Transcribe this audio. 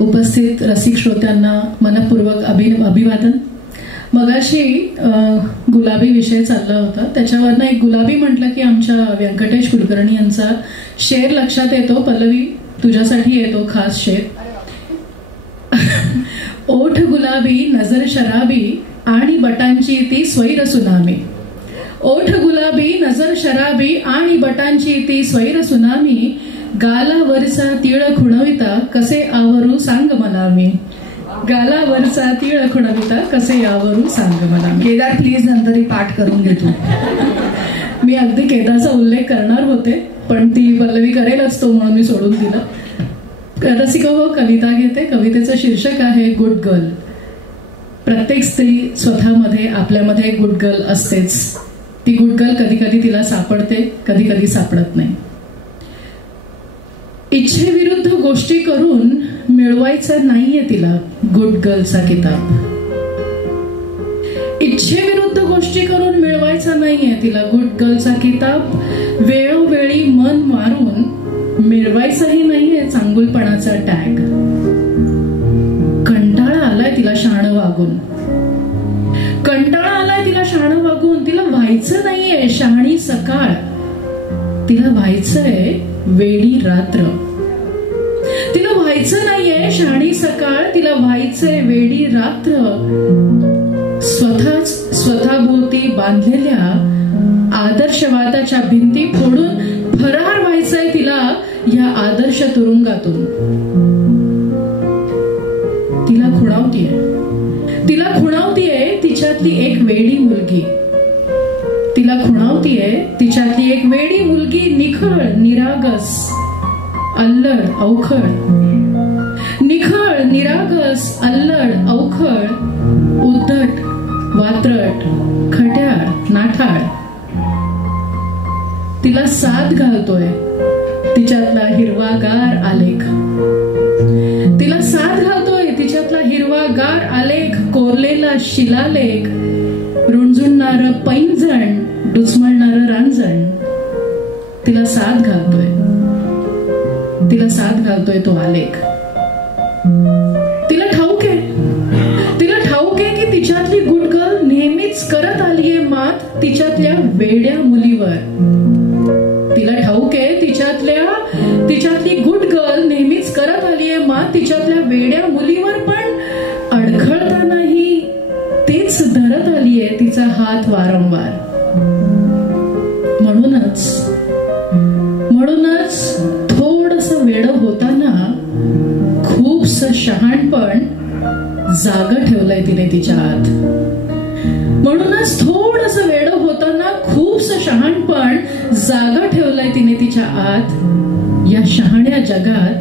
उपस्थित रसिक श्रोत्यांना मनपूर्वक अभिवादन। मगाशी गुलाबी विषय चालला होता, त्याच्यावरनं एक गुलाबी म्हटलं की आमच्या व्यंकटेश कुलकर्णी यांचा शेर लक्षात येतो। पल्लवी, तुझ्यासाठी येतो खास शेर। ओठ गुलाबी नजर शराबी आणि बटांची ती स्वैर सुनामी। ओठ गुलाबी नजर शराबी आणि बटांची ती स्वैर सुनामी। गालावरचा तीळ खुणविता कसे आवरू सांग मला मी। गालावरचा तीळ खुणविता कसे आवरू सांग मला मी। केदार प्लीज नंतरही पाठ करून घेतो। मी अगदी केदारचा उल्लेख करणार होते, पण ती पल्लवी करेलच तो म्हणून मी सोडून दिलं। रसिक हो, कविता घेते। कवितेचं शीर्षक आहे गुड गर्ल। प्रत्येक स्त्री स्वतःमध्ये आपल्यामध्ये गुड गर्ल असतेच। ती गुड गर्ल कधी कधी तिला सापडते, कधी कधी सापडत नाही। इच्छेविरुद्ध गोष्टी करून मिळवायचा नाहीये तिला गुड गर्लचा किताब। इच्छेविरुद्ध गोष्टी करून मिळवायचा नाहीये तिला गुड गर्लचा किताब। वेळोवेळी मन मारून मिळवायचाही नाहीये चांगुलपणाचा टॅग। कंटाळा आलाय तिला शहाणं वागून, कंटाळा आलाय तिला शहाणं वागून। तिला व्हायचं नाहीये शहाणी सकाळ, तिला व्हायचंय वेडी रात्र। तिला व्हायचं नाहीये शहाणी सकाळ, तिला व्हायचंय वेडी रात्र। स्वतःभोवती बांधलेल्या आदर्शवादाच्या भिंती फोडून फरार व्हायचंय तिला या आदर्श तुरुंगातून। तिला खुणावतीये तिच्यातली एक वेडी मुलगी। तिला खुणावतीये तिच्यातली एक वेडी मुलगी। निखळ निरागस अल्लड अवखळ, निखळ निरागस अल्लड अवखळ, उद्धट वात्रट खट्याळ नाठाळ। तिला साथ घालतोय तिच्यातला हिरवागार आलेख। तिला साथ घालतोय तिच्यातला हिरवागार आलेख। कोरलेला शिलालेख, रुंजुणणारं पैंजण, डुचमळणारं रांजण। तिला साथ घालतोय, तिला साथ घालतोय तो आलेख। तिला ठाऊक आहे की तिच्यातली गुड गर्ल नेहमीच करत आलीये मात तिच्यातल्या वेड्या मुलीवर। तिला ठाऊक आहे तिच्यातली गुड गर्ल नेहमीच करत आलीये मात तिच्यातल्या वेड्या मुलीवर। पण अडखळतानाही तेच धरत आलीये तिचा हात वारंवार। म्हणूनच थोडंसं वेड होताना खूपसं शहाणपण जागं ठेवलंय तिने तिच्या आत। म्हणूनच थोडंसं वेड होताना खूपसं शहाणपण जागं ठेवलंय तिने तिच्या आत। या शहाण्या जगात